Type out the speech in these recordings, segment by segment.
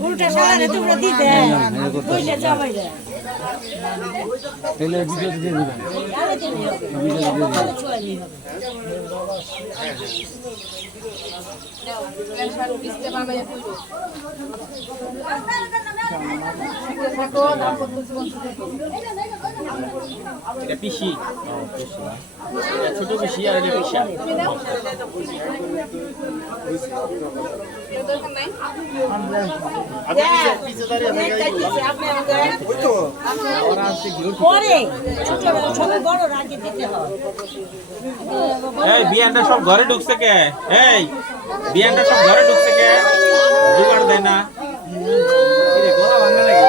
উল্টা সারা তোমরা দিতে কইলে যাবাই রে তাহলে ভিডিও দিয়ে দিবেন আরে দিও ভিডিও দিয়ে চুয়ালি হবে এটা পিসি ছোট পিসি আর এটা পিসা পরে ছোট ছোট বড় রাগে দিতে হয় এই বিয়ানটা সব ঘরে ঢুকছে কে এই বিয়ানটা সব ঘরে ঢুকছে কে জোগাড় দেয় না এই গলা ভাঙা লাগে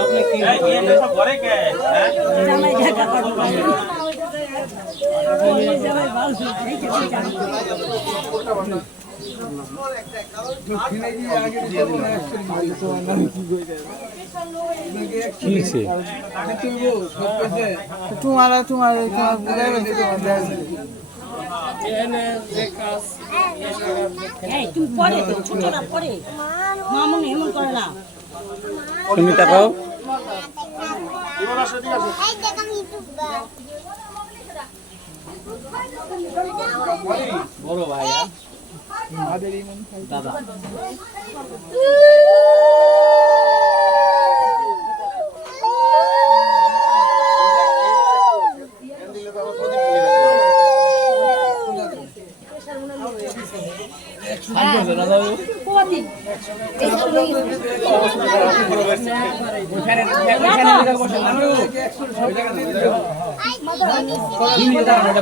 আপনি কি এই বিয়ানটা সব ঘরে কে হ্যাঁ জামাই ঢাকা করব জামাই ভালো তোমার তোমার তুমি পরে ছোটরা পরে মামুন এমন করে না তুমি তাকাও বড় ভাই দাদা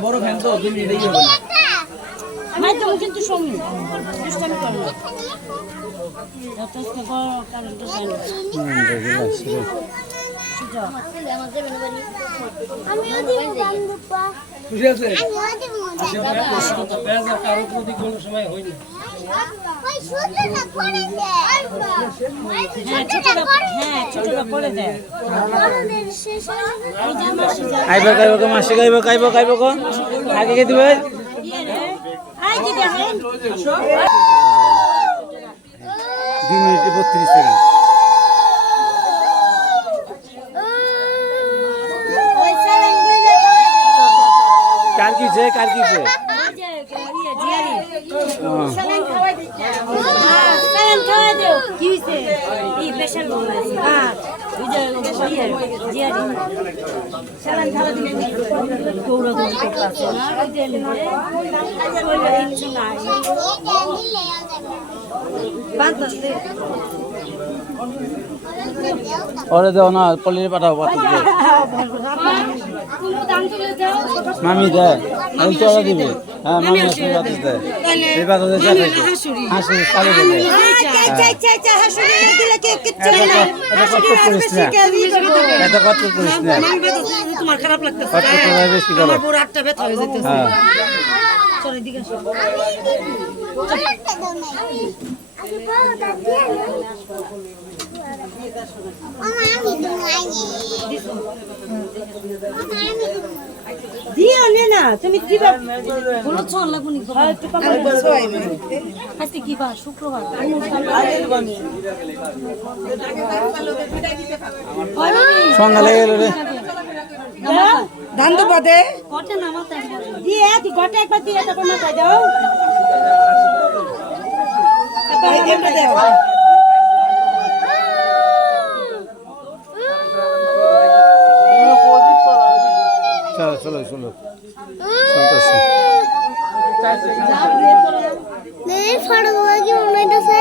বড় ফ্যান তো মাধ্যম কিন্তু সময় দুষ্টামি করে না যথেষ্ট বড় কারণটা জানি কারো প্রতি কোনো সময় হয়নি হ্যাঁ ছোটরা পড়ে দেয় মাসি গাইব আগে কে দিবে 2 মিনিট 32 সেকেন্ড কার কিছে সালাম খাওয়াই দিতে সালাম খাওয়াই দাও কি হইছে এই স্পেশাল বানাইছে ওই যে জিয়ারি সালাম খাওয়া দিলে কোড়া দৌড় করতেছে না ওই যে ওই কিছু নাই বাঁধতে ওরে দাও না পল্লীর পাঠাও মামি দেয় আমি চড়া দিবে হ্যাঁ মামি আসলে বাতাস দেয় এই বাতাসে হাসি চালু দেবে এত কত করিস না তোমার খারাপ লাগতেছে কত করে বেশি করো আমার পুরো হাতটা ব্যথা হয়ে যাইতেছে হ্যাঁ চলে দিকে দিও না তুমি দিবা বলো চল লাগুনি আজকে কি বার শুক্রবার সঙ্গালে গেল রে ধান তো বাদে কটা নামাতে দিয়ে দি কটা একবার দিয়ে তারপর মাথায় দাও তারপর দেখো চলো সন্তোষ ফটো কি মনে হইতেছে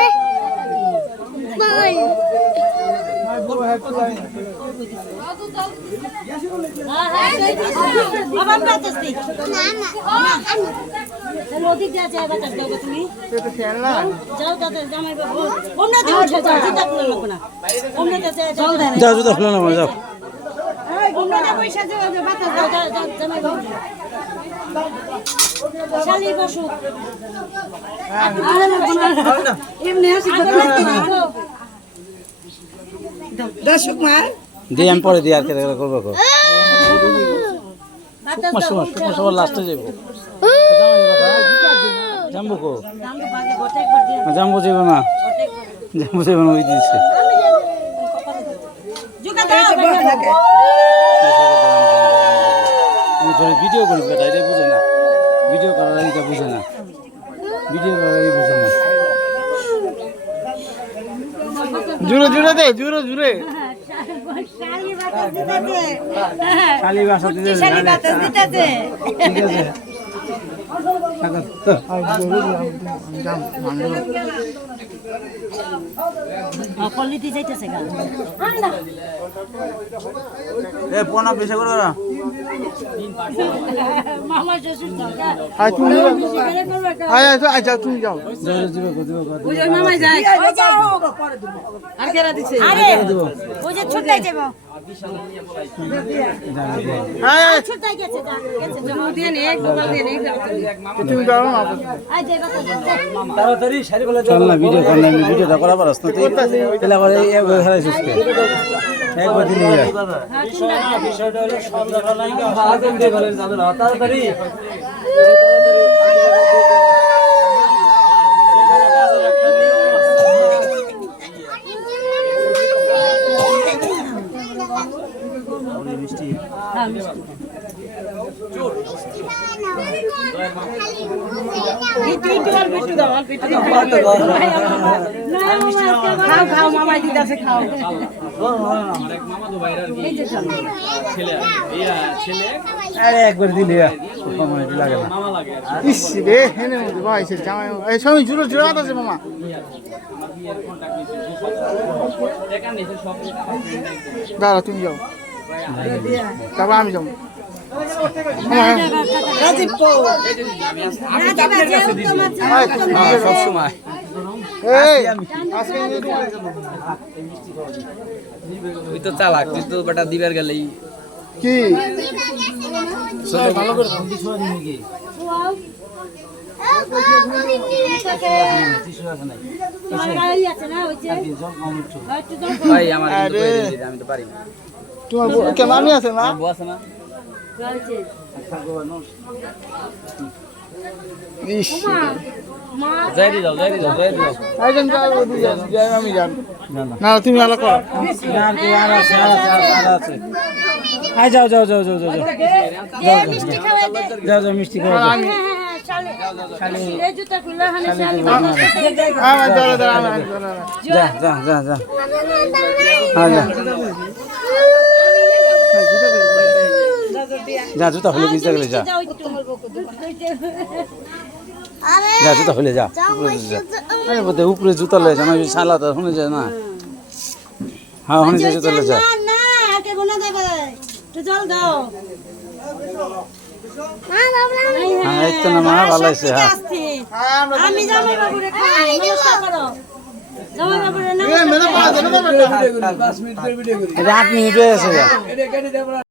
ওদিক যা যায় বাতাস দাও তুমি যাও দাদা জামাই বাবু ওমনা দিয়ে উঠে যাও জুতা খুলে লাগবে না ওমনা দিয়ে যাও জুতা খুলে নাও যাও ওমনা দিয়ে পয়সা যাও বাতাস দাও জামাই বাবু শালি বসু এমনি আসি দর্শক মার দিয়ে আমি পরে দিয়ে আর কেটে করবো বাতাস দাও সবার লাস্টে যাবো জাম্বু কো জাম্বু বাজে গোটে একবার দিয়ে জাম্বু যাবে না গোটে একবার জাম্বু যাবে না ওই দিচ্ছে জুকা দাও আমি ধরে ভিডিও করি বেটা এটা বুঝে না ভিডিও করার এটা বুঝে না ভিডিও করার এই বুঝে না জুড়ে জুড়ে দে জুড়ে জুড়ে শালি বাতাস দিতেছে খালি ভাষা দিতে শালি বাতাস দিতেছে ঠিক আছে কলিতে যাইতেছে গা এ পোনা বেশি করে না মামা শ্বশুর সরকার আয় তুমি আচ্ছা তুমি যাও জোরে জোরে দিও ওই যে মামা যায় ওই যাও আর কেরা দিছে আরে ওই যে ছুটাই যাবো ছুটাই গেছে যা গেছে জমা দিয়ে নে এক গোপাল দিয়ে নে তুমি যাও না আই যাই বাবা তাড়াতাড়ি শাড়ি বলে চল না ভিডিও কর না ভিডিওটা করা পারছ না তুই তাহলে আবার এই একবার হারাইছিস কে একবার দিলি যায় বিষয়টা হলো সব জায়গা নাই আজম দিয়ে বলেন দাদা তাড়াতাড়ি হ্যাঁ মিষ্টি খাও খাও মামাই দিদাছে খাও আরে একবার দিলি লাগে না ইস রে হেনে মধ্যে ভাই সে জামাই এই সবাই জুড়ে জুড়ে আছে মামা দাঁড়া তুমি যাও তারপর আমি যাবো সব সময় এই আজকে তুই তো চালাক তুই তো বেটা দিবার গেলেই কি ভালো করে ফোন দিছ নাকি ভাই আমার আরে। আমি তো পারি না তোমার কেমন আছে না বউ আছে না ইস যাই দি যাও একজন যাও আমি যান না তুমি আলাদা করো আর আছে আয় যাও যাও যাও যাও যাও মিষ্টি খাওয়াই দে যাও যাও মিষ্টি খাওয়া হ্যাঁ হ্যাঁ শালি এই জুতা খুলে হানে শালি আমার দাঁড়া দাঁড়া যা যা যা যা হ্যাঁ যা যা জুতা খুলে ভিজতে গেলে যা যাও একটু যা জুতা খুলে যা উপরে যা আরে বোধ উপরে জুতা লয়ে যা না শালা তো শুনে যায় না হ্যাঁ শুনে যায় জুতা লয়ে যা না না আকে গোনা দেবে তো জল দাও হ্যাঁ এই তো না মা ভালো আছে হ্যাঁ আমি জামাই বাবুরে খাই নমস্কার করো জামাই বাবুরে না মেরে পাওয়া যাবে না 8 মিনিট হয়ে গেছে